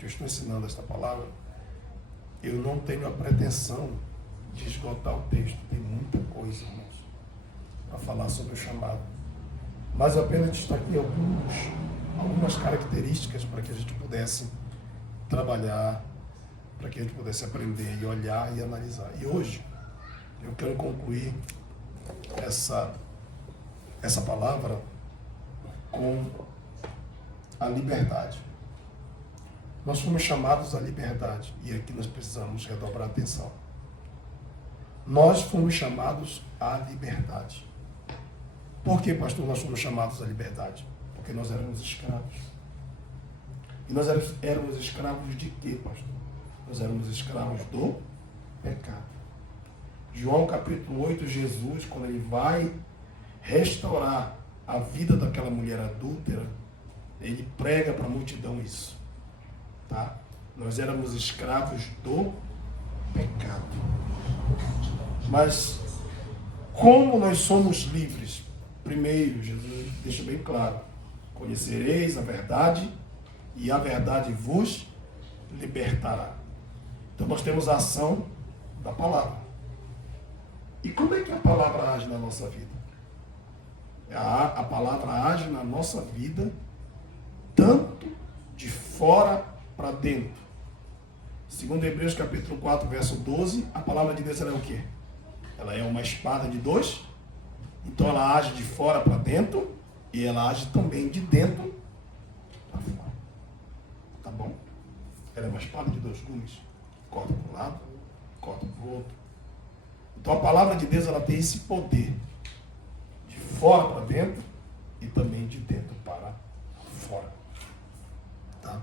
que eu estou ensinando esta palavra, eu não tenho a pretensão de esgotar o texto. Tem muita coisa, irmãos, para falar sobre o chamado. Mas eu apenas destaquei algumas características para que a gente pudesse trabalhar, para que a gente pudesse aprender e olhar e analisar. E hoje eu quero concluir essa palavra com a liberdade. Nós fomos chamados à liberdade, e aqui nós precisamos redobrar a atenção. Nós fomos chamados à liberdade. Por que, pastor, nós fomos chamados à liberdade? Porque nós éramos escravos. E nós éramos escravos de quê, pastor? Nós éramos escravos do pecado. João capítulo 8, Jesus, quando ele vai restaurar a vida daquela mulher adúltera, ele prega para a multidão isso. Tá? Nós éramos escravos do pecado. Mas como nós somos livres? Primeiro, Jesus deixa bem claro: conhecereis a verdade e a verdade vos libertará. Então nós temos a ação da palavra. E como é que a palavra age na nossa vida? A palavra age na nossa vida tanto de fora para dentro. Segundo Hebreus capítulo 4, verso 12, a palavra de Deus ela é o quê? Ela é uma espada de dois. Então ela age de fora para dentro e ela age também de dentro para fora. Tá bom? Ela é uma espada de dois gumes. Corta para um lado, corta para o outro. Então a palavra de Deus ela tem esse poder de fora para dentro e também de dentro para fora. Tá?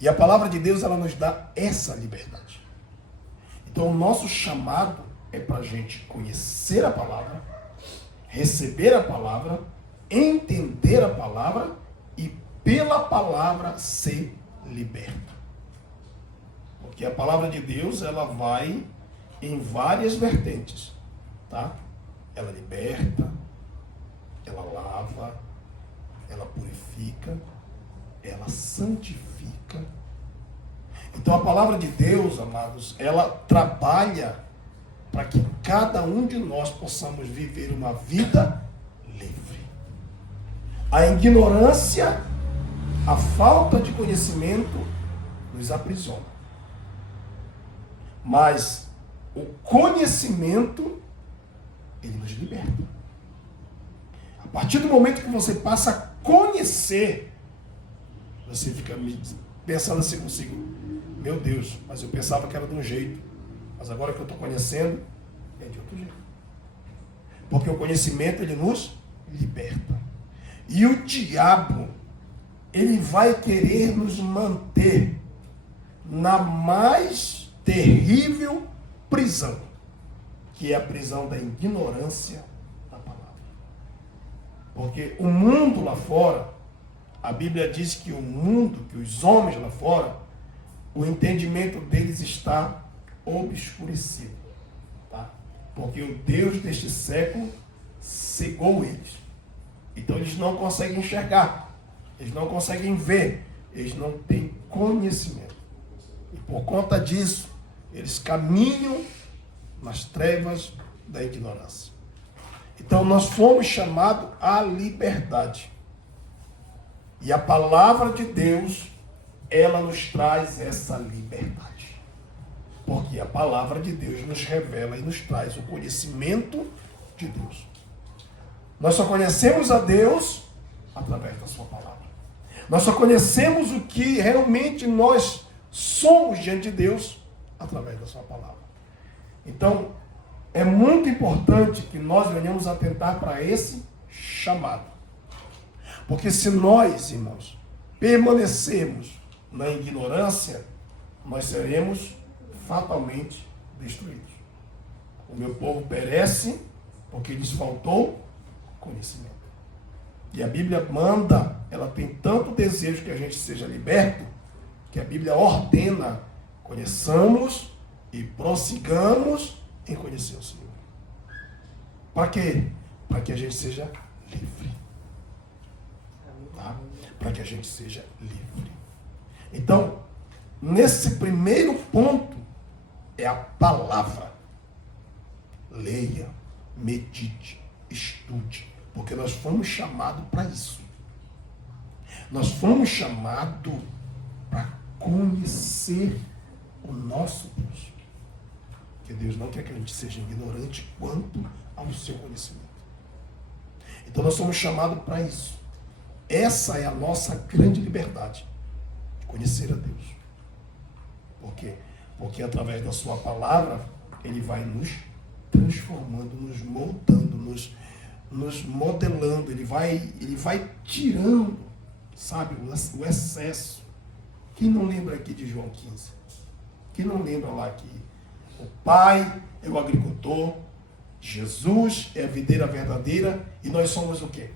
E a palavra de Deus ela nos dá essa liberdade. Então o nosso chamado é para a gente conhecer a palavra, receber a palavra, entender a palavra e pela palavra ser liberto. Porque a palavra de Deus ela vai em várias vertentes, tá? Ela liberta, ela lava, ela purifica, ela santifica. Então a palavra de Deus, amados, ela trabalha para que cada um de nós possamos viver uma vida livre. A ignorância, a falta de conhecimento nos aprisiona. Mas o conhecimento, ele nos liberta. A partir do momento que você passa a conhecer, você fica pensando assim consigo: meu Deus, mas eu pensava que era de um jeito, mas agora que eu estou conhecendo, é de outro jeito. Porque o conhecimento, ele nos liberta. E o diabo, ele vai querer nos manter na mais terrível prisão, que é a prisão da ignorância da palavra. Porque o mundo lá fora, a Bíblia diz que o mundo, que os homens lá fora, o entendimento deles está obscurecido. Tá? Porque o Deus deste século cegou eles. Então eles não conseguem enxergar, eles não conseguem ver, eles não têm conhecimento. E por conta disso, eles caminham nas trevas da ignorância. Então nós fomos chamados à liberdade. E a palavra de Deus, ela nos traz essa liberdade. Porque a palavra de Deus nos revela e nos traz o conhecimento de Deus. Nós só conhecemos a Deus através da sua palavra. Nós só conhecemos o que realmente nós somos diante de Deus através da sua palavra. Então, é muito importante que nós venhamos atentar para esse chamado. Porque se nós, irmãos, permanecermos na ignorância, nós seremos fatalmente destruídos. O meu povo perece porque lhes faltou conhecimento. E a Bíblia manda, ela tem tanto desejo que a gente seja liberto, que a Bíblia ordena: conheçamos e prossigamos em conhecer o Senhor. Para quê? Para que a gente seja livre. Tá? Para que a gente seja livre. Então, nesse primeiro ponto, é a palavra. Leia, medite, estude, porque nós fomos chamados para isso. Nós fomos chamados para conhecer o nosso Deus. Porque Deus não quer que a gente seja ignorante quanto ao seu conhecimento. Então nós somos chamados para isso. Essa é a nossa grande liberdade, de conhecer a Deus. Por quê? Porque através da sua palavra, Ele vai nos transformando, nos moldando, nos modelando. Ele vai tirando, sabe, o excesso. Quem não lembra aqui de João 15? Quem não lembra lá que o Pai é o agricultor, Jesus é a videira verdadeira e nós somos o quê?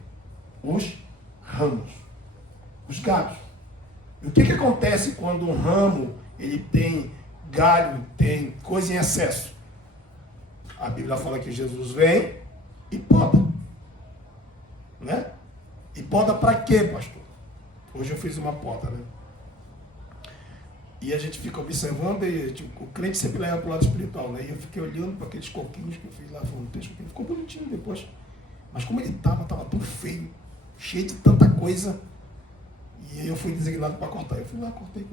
Os ramos, os galhos. E o que acontece quando um ramo ele tem galho, tem coisa em excesso? A Bíblia fala que Jesus vem e poda. Né? E poda para quê, pastor? Hoje eu fiz uma poda, né? E a gente fica observando e o crente sempre leva para o lado espiritual, né? E eu fiquei olhando para aqueles coquinhos que eu fiz lá, falando, ficou bonitinho depois. Mas como ele estava tão feio, cheio de tanta coisa. E aí eu fui designado para cortar. Eu fui lá, cortei.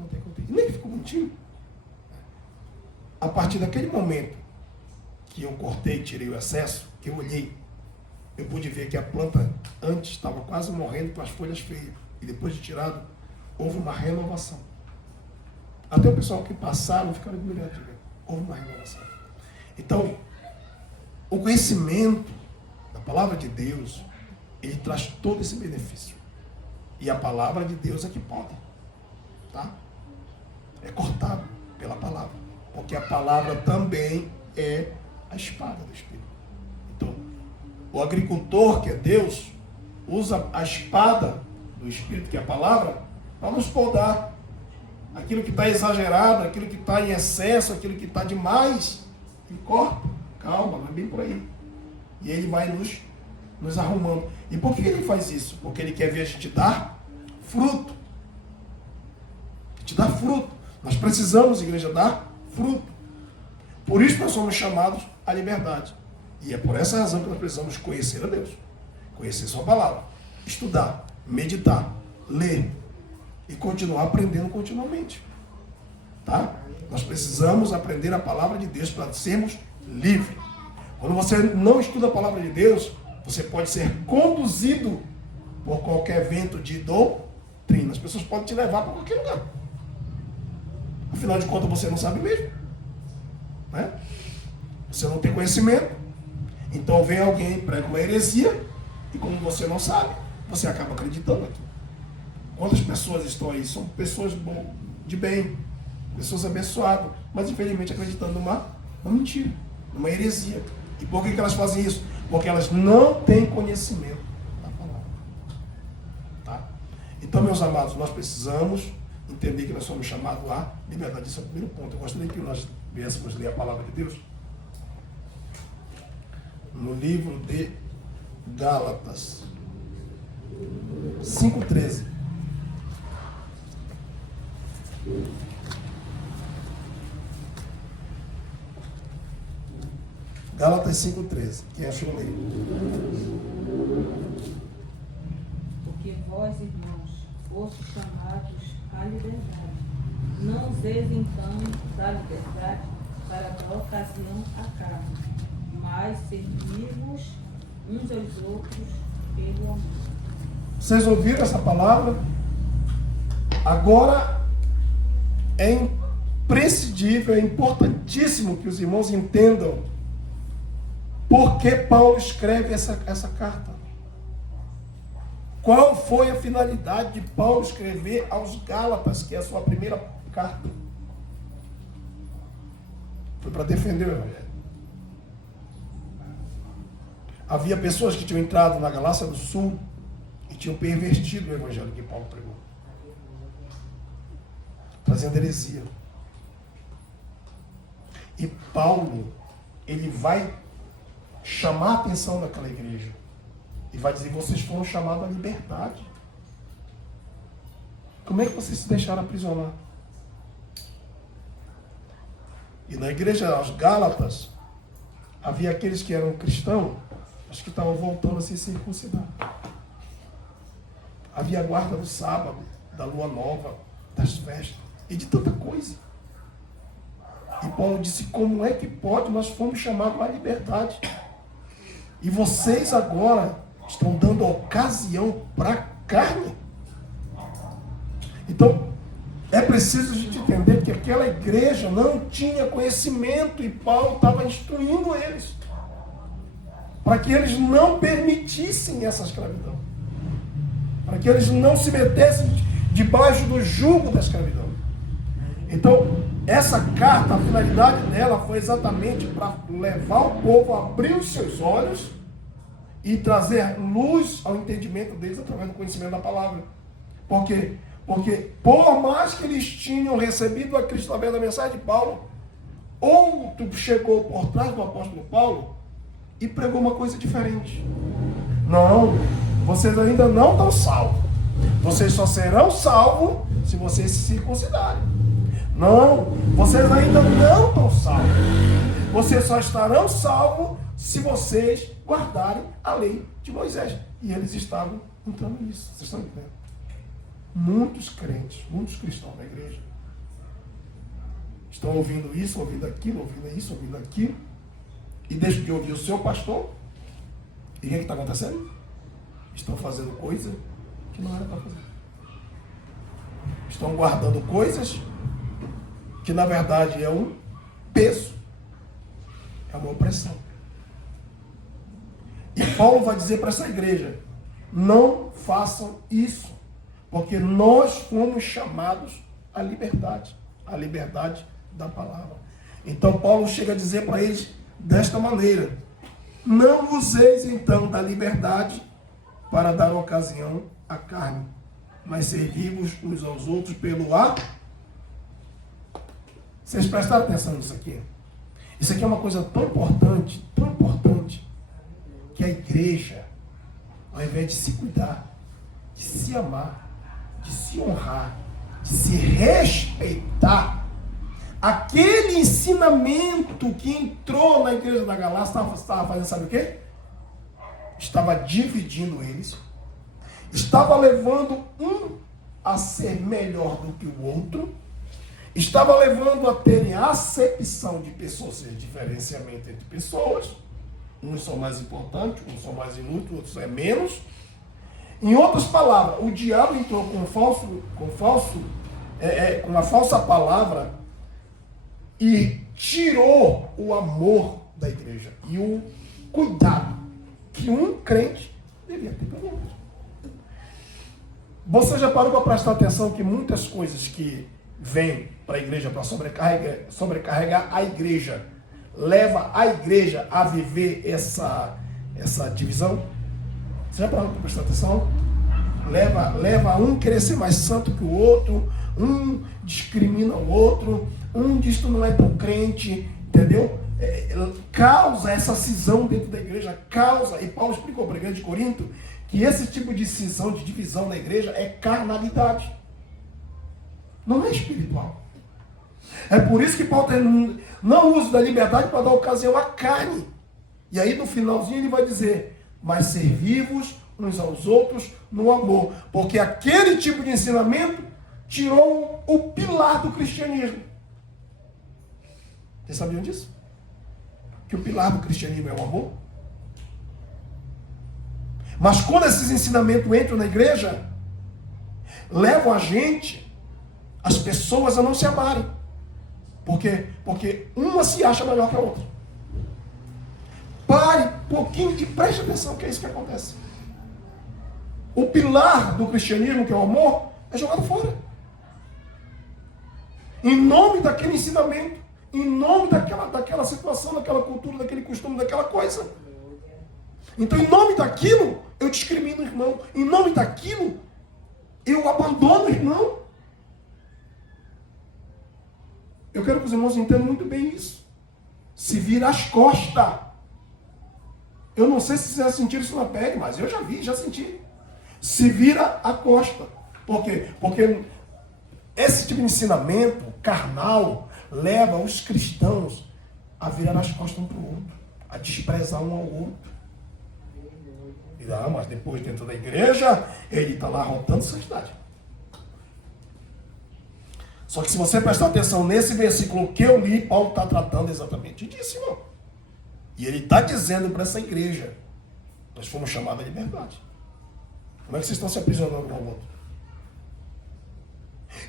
E nem ficou bonitinho. A partir daquele momento que eu cortei, tirei o excesso, que eu olhei, eu pude ver que a planta antes estava quase morrendo com as folhas feias. E depois de tirado, houve uma renovação. Até o pessoal que passaram ficaram admirados de ver. Houve uma renovação. Então, o conhecimento da palavra de Deus, ele traz todo esse benefício. E a palavra de Deus é que pode. Tá? É cortado pela palavra. Porque a palavra também é a espada do Espírito. Então, o agricultor, que é Deus, usa a espada do Espírito, que é a palavra, para nos podar. Aquilo que está exagerado, aquilo que está em excesso, aquilo que está demais, ele corta. Calma, não é bem por aí. E ele vai nos arrumando. E por que ele faz isso? Porque ele quer ver a gente dar fruto. A gente dá fruto. Nós precisamos, igreja, dar fruto. Por isso nós somos chamados à liberdade. E é por essa razão que nós precisamos conhecer a Deus. Conhecer sua palavra. Estudar, meditar, ler. E continuar aprendendo continuamente. Tá? Nós precisamos aprender a palavra de Deus para sermos livres. Quando você não estuda a palavra de Deus, você pode ser conduzido por qualquer vento de doutrina. As pessoas podem te levar para qualquer lugar. Afinal de contas, você não sabe mesmo. Né? Você não tem conhecimento. Então vem alguém, prega uma heresia, e como você não sabe, você acaba acreditando aqui. Quantas pessoas estão aí? São pessoas de bem, pessoas abençoadas, mas infelizmente acreditando numa mentira, numa heresia. E por que elas fazem isso? Porque elas não têm conhecimento da palavra. Tá? Então, meus amados, nós precisamos entender que nós somos chamados à liberdade. Esse é o primeiro ponto. Eu gostaria que nós viéssemos ler a palavra de Deus no livro de Gálatas 5:13. Gálatas 5:13. Quem achou aí? Porque vós, irmãos, fostes chamados à liberdade. Não useis então da liberdade para dar ocasião à carne, mas servi-vos uns aos outros pelo amor. Vocês ouviram essa palavra? Agora é imprescindível, é importantíssimo que os irmãos entendam por que Paulo escreve essa carta. Qual foi a finalidade de Paulo escrever aos Gálatas, que é a sua primeira carta? Foi para defender o Evangelho. Havia pessoas que tinham entrado na Galácia do Sul e tinham pervertido o Evangelho que Paulo pregou, trazendo heresia. E Paulo, ele vai chamar a atenção daquela igreja e vai dizer: vocês foram chamados à liberdade. Como é que vocês se deixaram aprisionar? E na igreja aos Gálatas, havia aqueles que eram cristãos, mas que estavam voltando a se circuncidar. Havia a guarda do sábado, da lua nova, das festas e de tanta coisa. E Paulo disse, como é que pode? Nós fomos chamados à liberdade. E vocês agora estão dando ocasião para a carne. Então, é preciso a gente entender que aquela igreja não tinha conhecimento e Paulo estava instruindo eles para que eles não permitissem essa escravidão, para que eles não se metessem debaixo do jugo da escravidão. Então, essa carta, a finalidade dela foi exatamente para levar o povo a abrir os seus olhos e trazer luz ao entendimento deles através do conhecimento da palavra. Por quê? Porque por mais que eles tinham recebido a Cristo através da mensagem de Paulo, outro chegou por trás do apóstolo Paulo e pregou uma coisa diferente. Não, vocês ainda não estão salvos. Vocês só serão salvos se vocês se circuncidarem. Não, vocês ainda não estão salvos. Vocês só estarão salvos se vocês guardarem a lei de Moisés. E eles estavam entrando nisso. Vocês estão entendendo? Muitos crentes, muitos cristãos da igreja estão ouvindo isso, ouvindo aquilo, ouvindo isso, ouvindo aquilo, e deixam de ouvir o seu pastor. E o que está acontecendo? Estão fazendo coisa que não era para fazer. Estão guardando coisas que na verdade é um peso, é uma opressão. E Paulo vai dizer para essa igreja, não façam isso, porque nós fomos chamados à liberdade da palavra. Então Paulo chega a dizer para eles desta maneira, não useis então da liberdade para dar ocasião à carne, mas servi-vos uns aos outros pelo ato. Vocês prestaram atenção nisso aqui? Isso aqui é uma coisa tão importante, que a igreja, ao invés de se cuidar, de se amar, de se honrar, de se respeitar, aquele ensinamento que entrou na igreja da Galácia estava fazendo, sabe o quê? Estava dividindo eles, estava levando um a ser melhor do que o outro, estava levando a terem acepção de pessoas, ou seja, diferenciamento entre pessoas. Uns são mais importantes, uns são mais inúteis, outros é menos. Em outras palavras, o diabo entrou com uma falsa palavra e tirou o amor da igreja e o cuidado que um crente devia ter pelo outro. Você já parou para prestar atenção que muitas coisas que vêm para a igreja para sobrecarregar a igreja, leva a igreja a viver essa divisão? Você já parou para prestar atenção? Leva um querer ser mais santo que o outro, um discrimina o outro, um diz que não é tão crente, entendeu? Causa essa cisão dentro da igreja, e Paulo explicou para a igreja de Corinto que esse tipo de cisão, de divisão da igreja é carnalidade, não é espiritual. É por isso que Paulo não usa da liberdade para dar ocasião à carne. E aí no finalzinho ele vai dizer, mas servi-vos uns aos outros no amor, porque aquele tipo de ensinamento tirou o pilar do cristianismo. Vocês sabiam disso? Que o pilar do cristianismo é o amor? Mas quando esses ensinamentos entram na igreja, levam as pessoas a não se amarem. Porque uma se acha melhor que a outra. Pare um pouquinho e preste atenção que é isso que acontece. O pilar do cristianismo, que é o amor, é jogado fora. Em nome daquele ensinamento, em nome daquela situação, daquela cultura, daquele costume, daquela coisa. Então, em nome daquilo, eu discrimino o irmão. Em nome daquilo, eu abandono o irmão. Eu quero que os irmãos entendam muito bem isso. Se vira as costas. Eu não sei se vocês já sentiram isso na pele, mas eu já vi, já senti. Se vira a costa. Por quê? Porque esse tipo de ensinamento carnal leva os cristãos a virar as costas um para o outro, a desprezar um ao outro. E mas depois dentro da igreja, ele está lá rotando santidade. Só que se você prestar atenção nesse versículo que eu li, Paulo está tratando exatamente disso, irmão. E ele está dizendo para essa igreja, nós fomos chamados à liberdade. Como é que vocês estão se aprisionando um ao outro?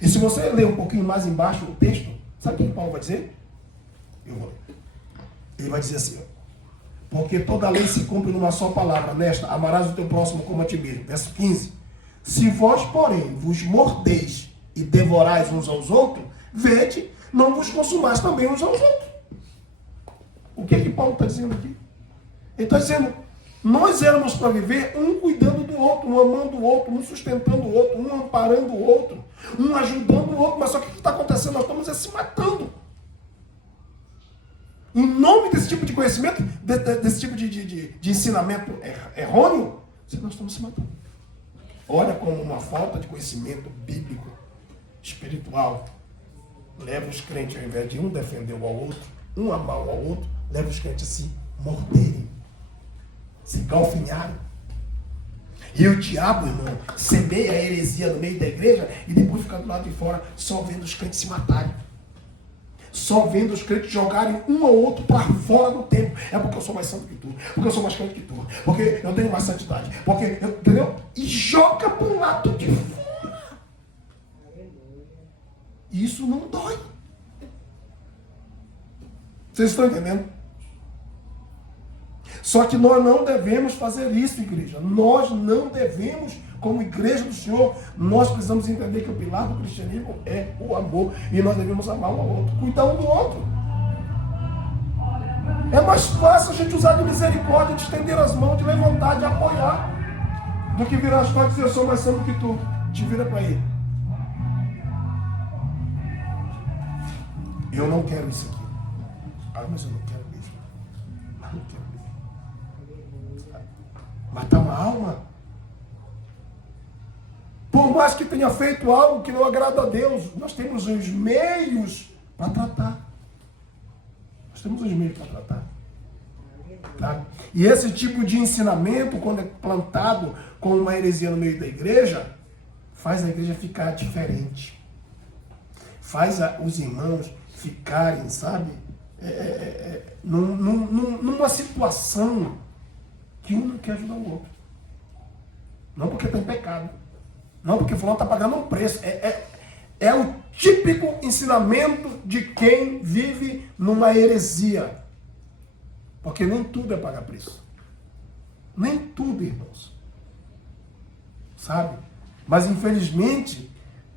E se você ler um pouquinho mais embaixo o texto, sabe o que Paulo vai dizer? Eu vou ler. Ele vai dizer assim, porque toda lei se cumpre numa só palavra, nesta, amarás o teu próximo como a ti mesmo. Verso 15. Se vós, porém, vos mordeis e devorais uns aos outros, vede, não vos consumais também uns aos outros. O que é que Paulo está dizendo aqui? Ele está dizendo, nós éramos para viver um cuidando do outro, um amando o outro, um sustentando o outro, um amparando o outro, um ajudando o outro, mas só que o que está acontecendo? Nós estamos se matando. Em nome desse tipo de conhecimento, desse tipo de ensinamento errôneo, nós estamos se matando. Olha como uma falta de conhecimento bíblico, espiritual, leva os crentes, ao invés de um defender o ao outro, um amar o ao outro, leva os crentes a se morderem, se galfinharem. E o diabo, irmão, semeia a heresia no meio da igreja e depois fica do lado de fora só vendo os crentes se matarem. Só vendo os crentes jogarem um ao outro para fora do templo. É porque eu sou mais santo que tu, porque eu sou mais crente que tu, porque eu tenho mais santidade, porque eu, entendeu? E joga para o lado de fora. Isso não dói. Vocês estão entendendo? Só que nós não devemos fazer isso, igreja. Nós não devemos, como igreja do Senhor, nós precisamos entender que o pilar do cristianismo é o amor. E nós devemos amar um ao outro, cuidar um do outro. É mais fácil a gente usar de misericórdia, de estender as mãos, de levantar, de apoiar, do que virar as costas e dizer, eu sou mais santo que tu. Te vira para ele. Eu não quero isso aqui. Ah, mas eu não quero mesmo. Mas não quero mesmo. Matar uma alma? Por mais que tenha feito algo que não agrada a Deus, nós temos os meios para tratar. Nós temos os meios para tratar. Tá? E esse tipo de ensinamento, quando é plantado com uma heresia no meio da igreja, faz a igreja ficar diferente. Faz os irmãos ficarem, sabe, numa situação que um não quer ajudar o outro. Não porque está em pecado. Não porque fulano está pagando um preço. É o típico ensinamento de quem vive numa heresia. Porque nem tudo é pagar preço. Nem tudo, irmãos. Sabe? Mas infelizmente,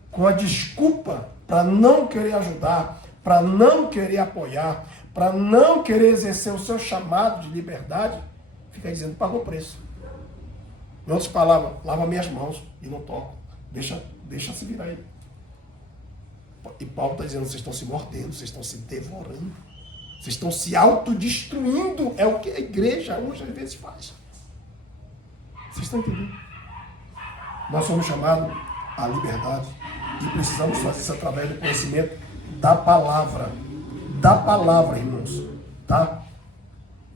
com a desculpa para não querer ajudar, para não querer apoiar, para não querer exercer o seu chamado de liberdade, fica dizendo, pagou preço. Em outras palavras, lava minhas mãos e não toco. Deixa se virar aí. E Paulo está dizendo, vocês estão se mordendo, vocês estão se devorando, vocês estão se autodestruindo. É o que a igreja hoje às vezes faz. Vocês estão entendendo? Nós somos chamados à liberdade e precisamos fazer isso através do conhecimento da palavra. Da palavra, irmãos. Tá?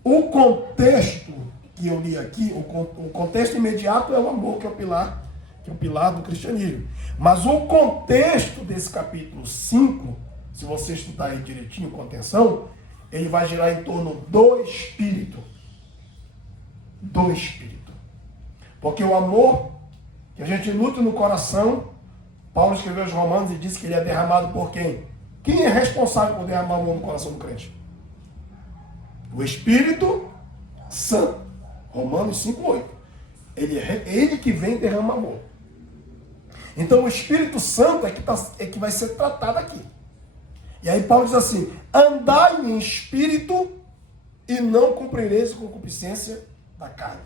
O contexto que eu li aqui, o contexto imediato é o amor, que é o pilar do cristianismo. Mas o contexto desse capítulo 5, se você estudar aí direitinho, com atenção, ele vai girar em torno do Espírito. Do Espírito. Porque o amor que a gente nutre no coração, Paulo escreveu aos Romanos e disse que ele é derramado por quem? Quem é responsável por derramar amor no coração do crente? O Espírito Santo. Romanos 5:8. Ele que vem e derrama amor. Então o Espírito Santo é que vai ser tratado aqui. E aí Paulo diz assim, andai em espírito e não cumprireis a concupiscência da carne.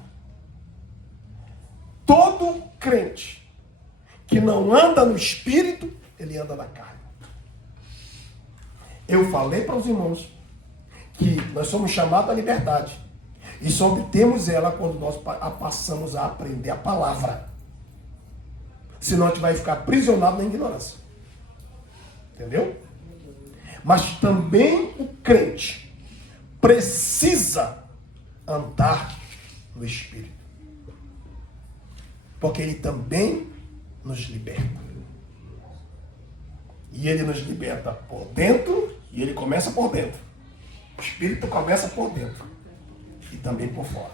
Todo crente que não anda no espírito, ele anda na carne. Eu falei para os irmãos que nós somos chamados à liberdade. E só obtemos ela quando nós passamos a aprender a palavra. Senão a gente vai ficar aprisionado na ignorância. Entendeu? Mas também o crente precisa andar no Espírito. Porque ele também nos liberta. E ele nos liberta por dentro, e ele começa por dentro. O Espírito começa por dentro. E também por fora.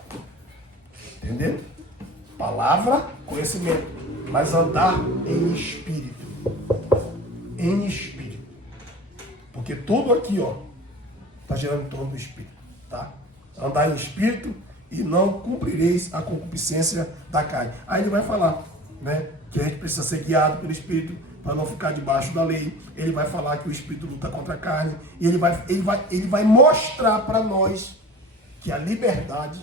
Entendeu? Palavra, conhecimento. Mas andar em Espírito. Em Espírito. Porque tudo aqui, ó, está girando em torno do Espírito. Tá? Andar em Espírito e não cumprireis a concupiscência da carne. Aí ele vai falar, né, que a gente precisa ser guiado pelo Espírito para não ficar debaixo da lei. Ele vai falar que o Espírito luta contra a carne. E ele vai mostrar para nós que a liberdade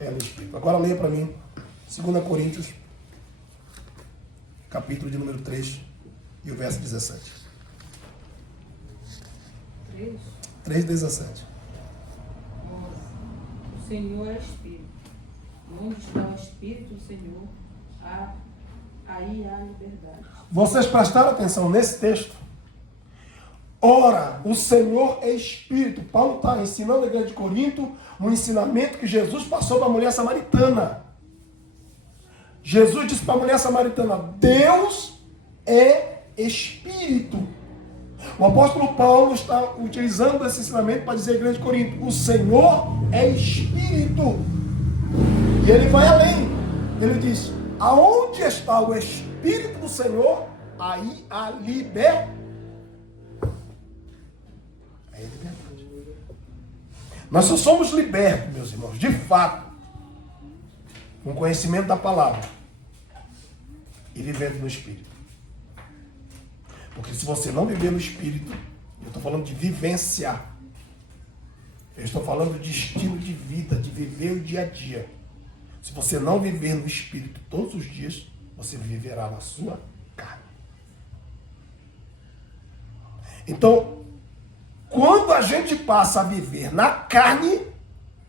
é no Espírito. Agora leia para mim 2 Coríntios, capítulo de número 3 e o verso 17. 3:17. O Senhor é Espírito. Onde está o Espírito do Senhor, aí há liberdade. Vocês prestaram atenção nesse texto? Ora, o Senhor é Espírito. Paulo está ensinando a igreja de Corinto um ensinamento que Jesus passou para a mulher samaritana. Jesus disse para a mulher samaritana: Deus é Espírito. O apóstolo Paulo está utilizando esse ensinamento para dizer à igreja de Corinto: o Senhor é Espírito. E ele vai além. Ele diz: aonde está o Espírito do Senhor, aí há liberdade. Aí é liberdade. Nós só somos libertos, meus irmãos, de fato, com conhecimento da palavra e vivendo no Espírito. Porque se você não viver no Espírito, eu estou falando de vivenciar. Eu estou falando de estilo de vida, de viver o dia a dia. Se você não viver no Espírito todos os dias, você viverá na sua carne. Então, quando a gente passa a viver na carne,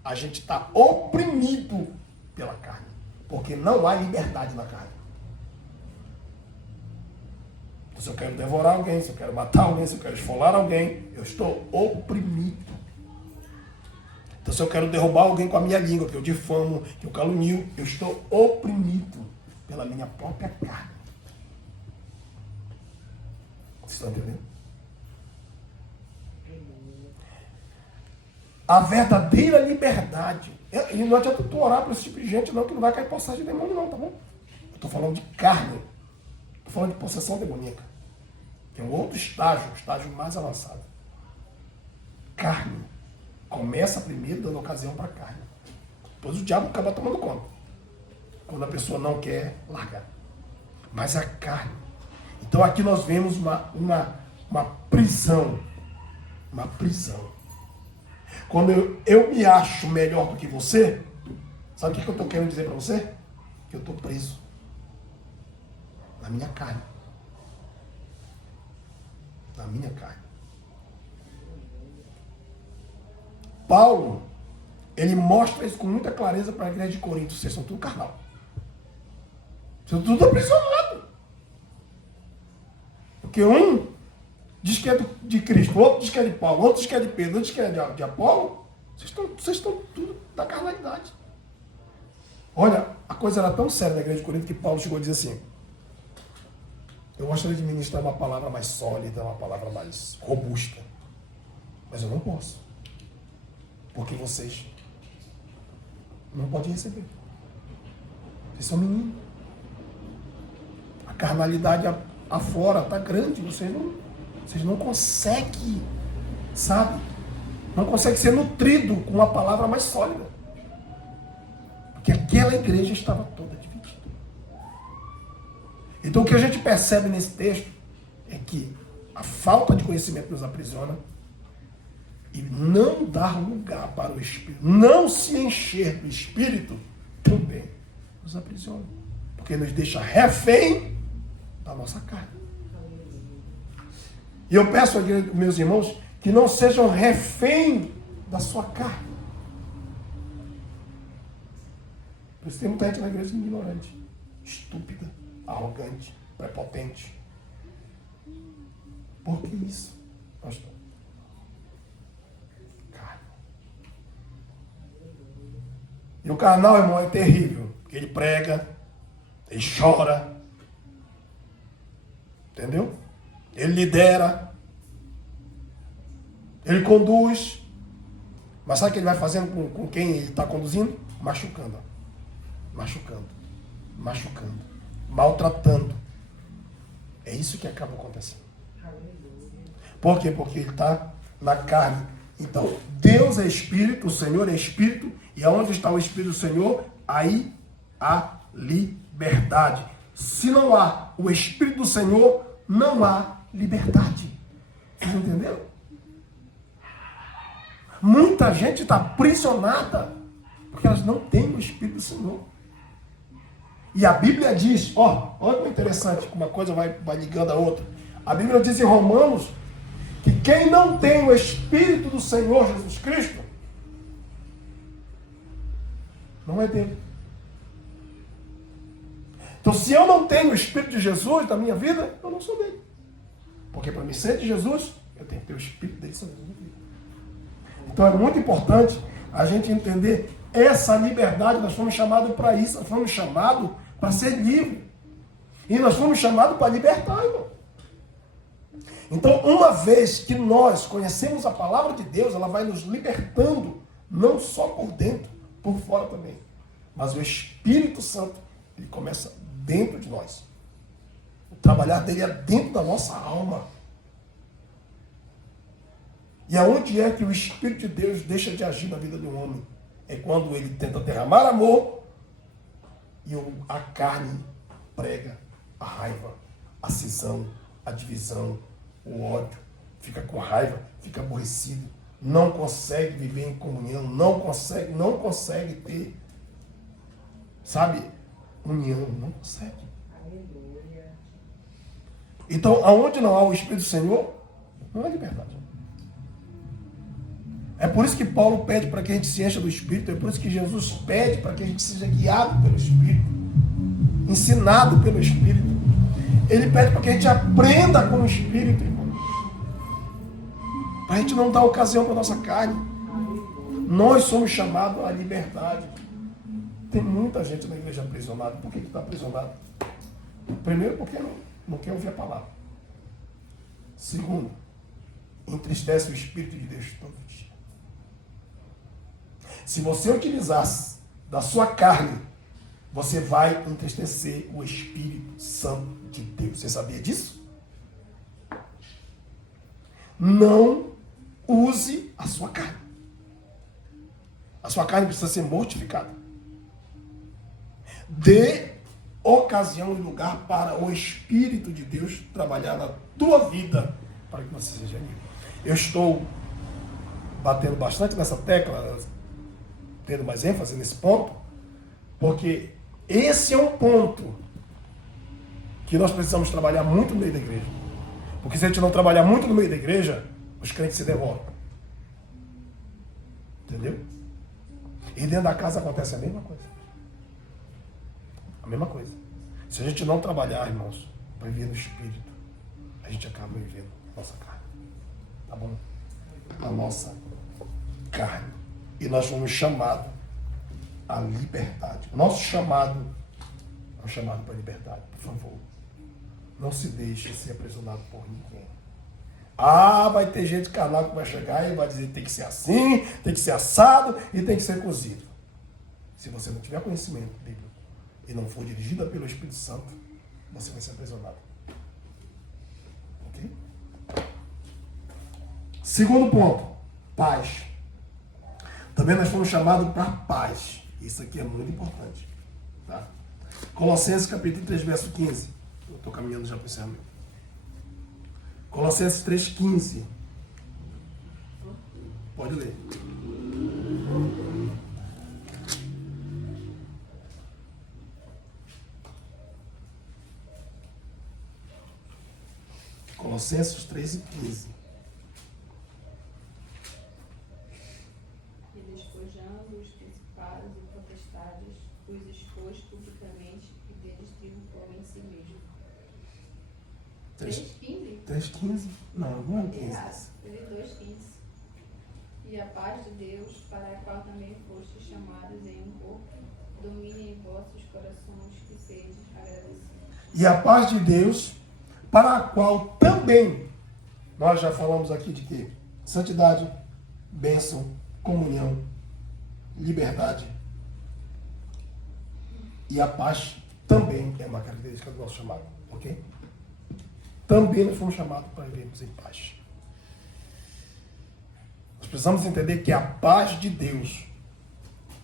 a gente está oprimido pela carne. Porque não há liberdade na carne. Se eu quero devorar alguém, se eu quero matar alguém, se eu quero esfolar alguém, eu estou oprimido. Então, se eu quero derrubar alguém com a minha língua, que eu difamo, que eu calunio, eu estou oprimido pela minha própria carne. Vocês estão entendendo? A verdadeira liberdade. E não adianta tu orar para esse tipo de gente, não, que não vai cair possessão de demônio, não, tá bom? Eu estou falando de carne. Estou falando de possessão demoníaca. Tem um outro estágio, um estágio mais avançado. Carne. Começa primeiro dando ocasião para a carne. Depois o diabo acaba tomando conta. Quando a pessoa não quer largar. Mas a carne. Então aqui nós vemos uma prisão. Uma prisão. Quando eu me acho melhor do que você, sabe o que eu estou querendo dizer para você? Que eu estou preso. Na minha carne. Na minha carne. Paulo, ele mostra isso com muita clareza para a igreja de Corinto. Vocês são tudo carnal. Vocês são tudo aprisionados. Porque um diz que é de Cristo, outro diz que é de Paulo, outro diz que é de Pedro, outro diz que é de Apolo. Vocês estão tudo da carnalidade. Olha, a coisa era tão séria na igreja de Corinto que Paulo chegou a dizer assim: eu gostaria de ministrar uma palavra mais sólida, uma palavra mais robusta. Mas eu não posso. Porque vocês não podem receber. Vocês são meninos. A carnalidade afora está grande. Vocês não conseguem, sabe? Não conseguem ser nutrido com uma palavra mais sólida. Porque aquela igreja estava toda dividida. Então o que a gente percebe nesse texto é que a falta de conhecimento nos aprisiona e não dar lugar para o Espírito, não se encher do Espírito, também nos aprisiona. Porque nos deixa refém da nossa carne. E eu peço a meus irmãos que não sejam refém da sua carne. Por isso tem muita gente na igreja ignorante, estúpida, arrogante, prepotente. Por que isso, pastor? E o carnal, irmão, é terrível. Porque ele prega, ele chora. Entendeu? Ele lidera. Ele conduz. Mas sabe o que ele vai fazendo com quem ele está conduzindo? Machucando. Machucando. Machucando. Maltratando. É isso que acaba acontecendo. Por quê? Porque ele está na carne. Então, Deus é Espírito, o Senhor é Espírito, e aonde está o Espírito do Senhor, aí há liberdade. Se não há o Espírito do Senhor, não há liberdade. Vocês entenderam? Muita gente está aprisionada porque elas não têm o Espírito do Senhor. E a Bíblia diz, olha que interessante, uma coisa vai ligando a outra. A Bíblia diz em Romanos que quem não tem o Espírito do Senhor Jesus Cristo não é dele. Então, se eu não tenho o Espírito de Jesus na minha vida, eu não sou dele. Porque para me ser de Jesus, eu tenho que ter o Espírito dele sobre a minha vida. Então, é muito importante a gente entender essa liberdade. Nós fomos chamados para isso. Nós fomos chamados para ser livre. E nós fomos chamados para libertar, irmão. Então, uma vez que nós conhecemos a palavra de Deus, ela vai nos libertando, não só por dentro, por fora também. Mas o Espírito Santo, ele começa dentro de nós. O trabalhar dele é dentro da nossa alma. E aonde é que o Espírito de Deus deixa de agir na vida do homem? É quando ele tenta derramar amor e a carne prega a raiva, a cisão, a divisão, o ódio. Fica com raiva, fica aborrecido, não consegue viver em comunhão, não consegue ter, sabe, união, não consegue. Aleluia. Então, aonde não há o Espírito do Senhor, não há liberdade. É por isso que Paulo pede para que a gente se encha do Espírito, é por isso que Jesus pede para que a gente seja guiado pelo Espírito, ensinado pelo Espírito. Ele pede para que a gente aprenda com o Espírito, irmão. Para a gente não dar ocasião para a nossa carne. Nós somos chamados à liberdade. Tem muita gente na igreja aprisionada. Por que está aprisionado? Primeiro, porque não quer ouvir a palavra. Segundo, entristece o Espírito de Deus todo dia. Se você utilizasse da sua carne, você vai entristecer o Espírito Santo de Deus. Você sabia disso? Não use a sua carne. A sua carne precisa ser mortificada. Dê ocasião e lugar para o Espírito de Deus trabalhar na tua vida para que você seja livre. Eu estou batendo bastante nessa tecla, tendo mais ênfase nesse ponto, porque esse é um ponto que nós precisamos trabalhar muito no meio da igreja. Porque se a gente não trabalhar muito no meio da igreja, os crentes se devoram. Entendeu? E dentro da casa acontece a mesma coisa. A mesma coisa. Se a gente não trabalhar, irmãos, para viver no Espírito, a gente acaba vivendo a nossa carne. Tá bom? A nossa carne. E nós fomos chamados à liberdade. O nosso chamado é um chamado para a liberdade. Por favor, não se deixe ser aprisionado por ninguém. Vai ter gente carnal que vai chegar e vai dizer que tem que ser assim, tem que ser assado e tem que ser cozido. Se você não tiver conhecimento bíblico e não for dirigida pelo Espírito Santo, você vai ser aprisionado. Ok? Segundo ponto, paz. Também nós fomos chamados para paz. Isso aqui é muito importante. Tá? Colossenses capítulo 3, verso 15. Eu estou caminhando já para o encerramento. Colossenses 3,15. Pode ler. Colossenses 3,15. E despojando os principados e potestades, os expôs publicamente e deles triunfou em si mesmo. 3,15? 3,15? Não é 15. 2,15. E a paz de Deus, para a qual também fostes chamados em um corpo, domine em vossos corações, que sejam agradecidos. E a paz de Deus, para a qual também, nós já falamos aqui de quê? Santidade, bênção, comunhão, liberdade. E a paz também é uma característica do nosso chamado, ok? Também nós fomos chamados para vivermos em paz. Nós precisamos entender que a paz de Deus,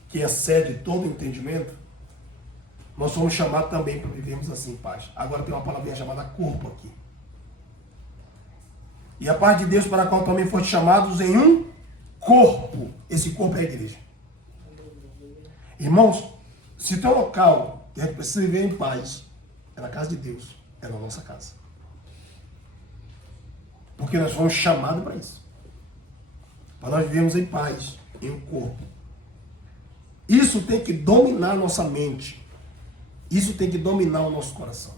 que excede todo entendimento, nós somos chamados também para vivermos assim em paz. Agora tem uma palavrinha chamada corpo aqui. E a paz de Deus, para a qual também foram chamados em um corpo. Esse corpo é a igreja. Irmãos, se tem um local que a gente precisa viver em paz, é na casa de Deus, é na nossa casa. Porque nós fomos chamados para isso. Para nós vivermos em paz, em um corpo. Isso tem que dominar a nossa mente. Isso tem que dominar o nosso coração.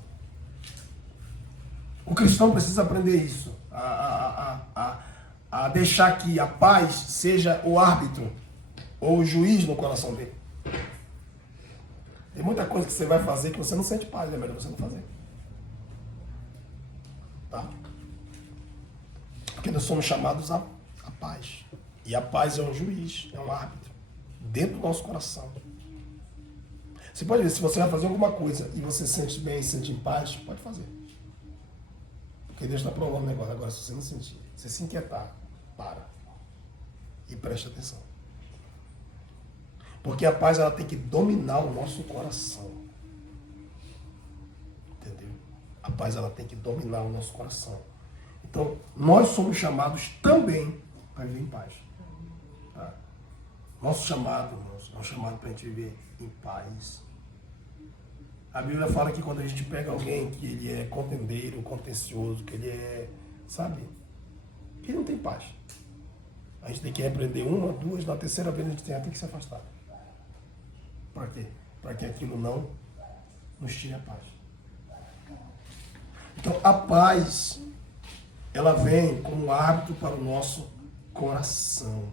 O cristão precisa aprender isso. A deixar que a paz seja o árbitro ou o juiz no coração dele. Tem muita coisa que você vai fazer que você não sente paz, é melhor você não fazer. Tá? Porque nós somos chamados a paz. E a paz é um juiz, é um árbitro. Dentro do nosso coração. Você pode ver, se você vai fazer alguma coisa e você sente bem, sente em paz, pode fazer. Porque Deus está provando o negócio. Agora, se você não sentir, se se inquietar, para. E preste atenção. Porque a paz, ela tem que dominar o nosso coração. Entendeu? A paz, ela tem que dominar o nosso coração. Então, nós somos chamados também para viver em paz. Tá? Nosso chamado, é um chamado para a gente viver em paz. A Bíblia fala que quando a gente pega alguém que ele é contendeiro, contencioso, que ele é, sabe, ele não tem paz. A gente tem que repreender uma, duas, na terceira vez a gente tem que se afastar. Para quê? Para que aquilo não nos tire a paz. Então, a paz, ela vem como hábito para o nosso coração.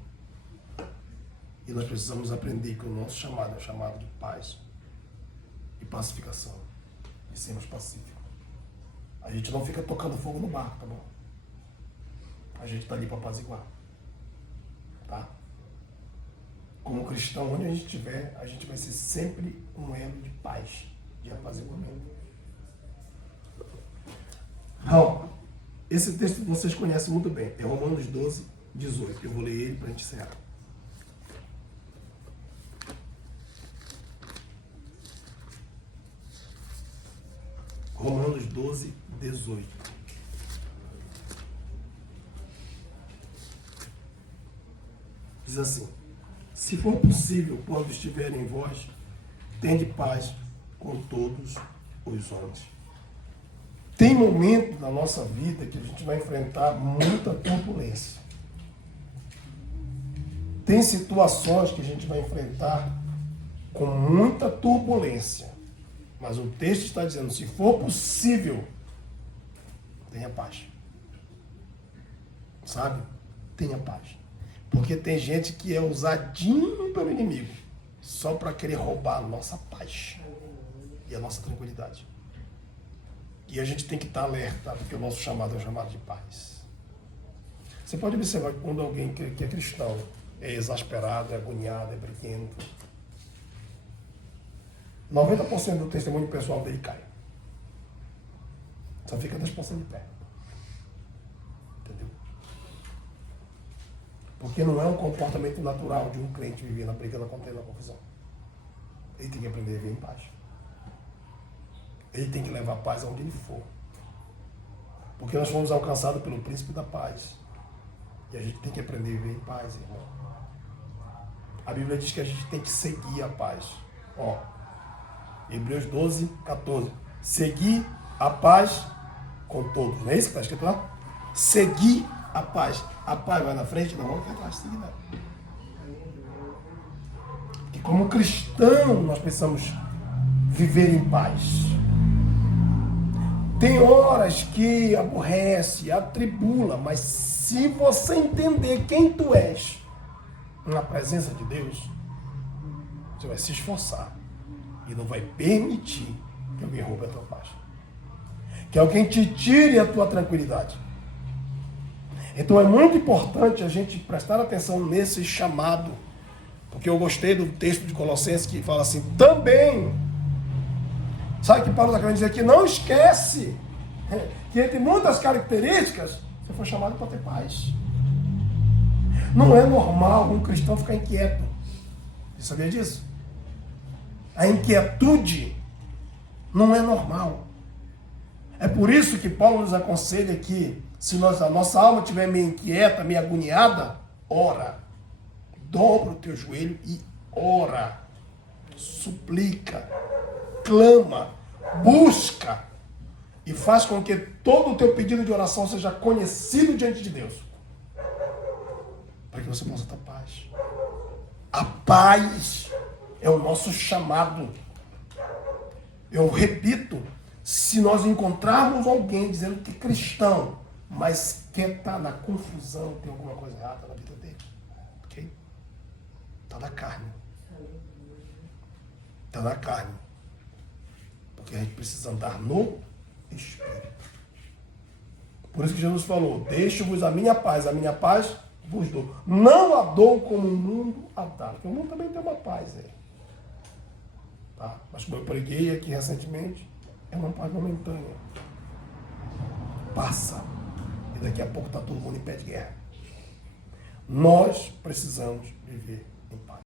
E nós precisamos aprender que o nosso chamado é um chamado de paz e pacificação. E sermos pacíficos. A gente não fica tocando fogo no barco, tá bom? A gente está ali para apaziguar. Tá? Como cristão, onde a gente estiver, a gente vai ser sempre um elo de paz, de apaziguamento. Então, esse texto vocês conhecem muito bem. É Romanos 12, 18. Eu vou ler ele para a gente encerrar. Romanos 12, 18. Diz assim: se for possível, quando estiver em vós, tende paz com todos os homens. Tem momentos na nossa vida que a gente vai enfrentar muita turbulência. Tem situações que a gente vai enfrentar com muita turbulência. Mas o texto está dizendo, se for possível, tenha paz. Sabe? Tenha paz. Porque tem gente que é usadinho pelo inimigo, só para querer roubar a nossa paz e a nossa tranquilidade. E a gente tem que estar alerta, porque o nosso chamado é um chamado de paz. Você pode observar que quando alguém que é cristão é exasperado, é agoniado, é briguento, 90% do testemunho pessoal dele cai. Só fica 10% de pé. Entendeu? Porque não é um comportamento natural de um crente viver na briga, na contenda, na confusão. Ele tem que aprender a viver em paz. Ele tem que levar paz aonde ele for. Porque nós fomos alcançados pelo príncipe da paz. E a gente tem que aprender a viver em paz, irmão. A Bíblia diz que a gente tem que seguir a paz. Ó, Hebreus 12, 14. Seguir a paz com todos. Não é isso que está escrito lá? Seguir a paz. A paz vai na frente, não vai atrás, seguir nada. E como cristão, nós precisamos viver em paz. Tem horas que aborrece, atribula, mas se você entender quem tu és, na presença de Deus, você vai se esforçar e não vai permitir que alguém roube a tua paz. Que alguém te tire a tua tranquilidade. Então é muito importante a gente prestar atenção nesse chamado. Porque eu gostei do texto de Colossenses que fala assim, também. Sabe o que Paulo está querendo dizer aqui? Não esquece que entre muitas características, você foi chamado para ter paz. Não é normal um cristão ficar inquieto. Você sabia disso? A inquietude não é normal. É por isso que Paulo nos aconselha que, se a nossa alma estiver meio inquieta, meio agoniada, ora. Dobra o teu joelho e ora. Suplica. Clama. Busca. E faz com que todo o teu pedido de oração seja conhecido diante de Deus. Para que você possa ter paz. A paz é o nosso chamado. Eu repito, se nós encontrarmos alguém dizendo que é cristão, mas quer estar na confusão, tem alguma coisa errada na vida dele. Ok? Está na carne. Está na carne. Porque a gente precisa andar no Espírito. Por isso que Jesus falou, deixo-vos a minha paz vos dou. Não a dou como o mundo a dá. Porque o mundo também tem uma paz aí. Tá? Mas como eu preguei aqui recentemente, é uma paz momentânea. Passa. E daqui a pouco está todo mundo em pé de guerra. Nós precisamos viver em paz.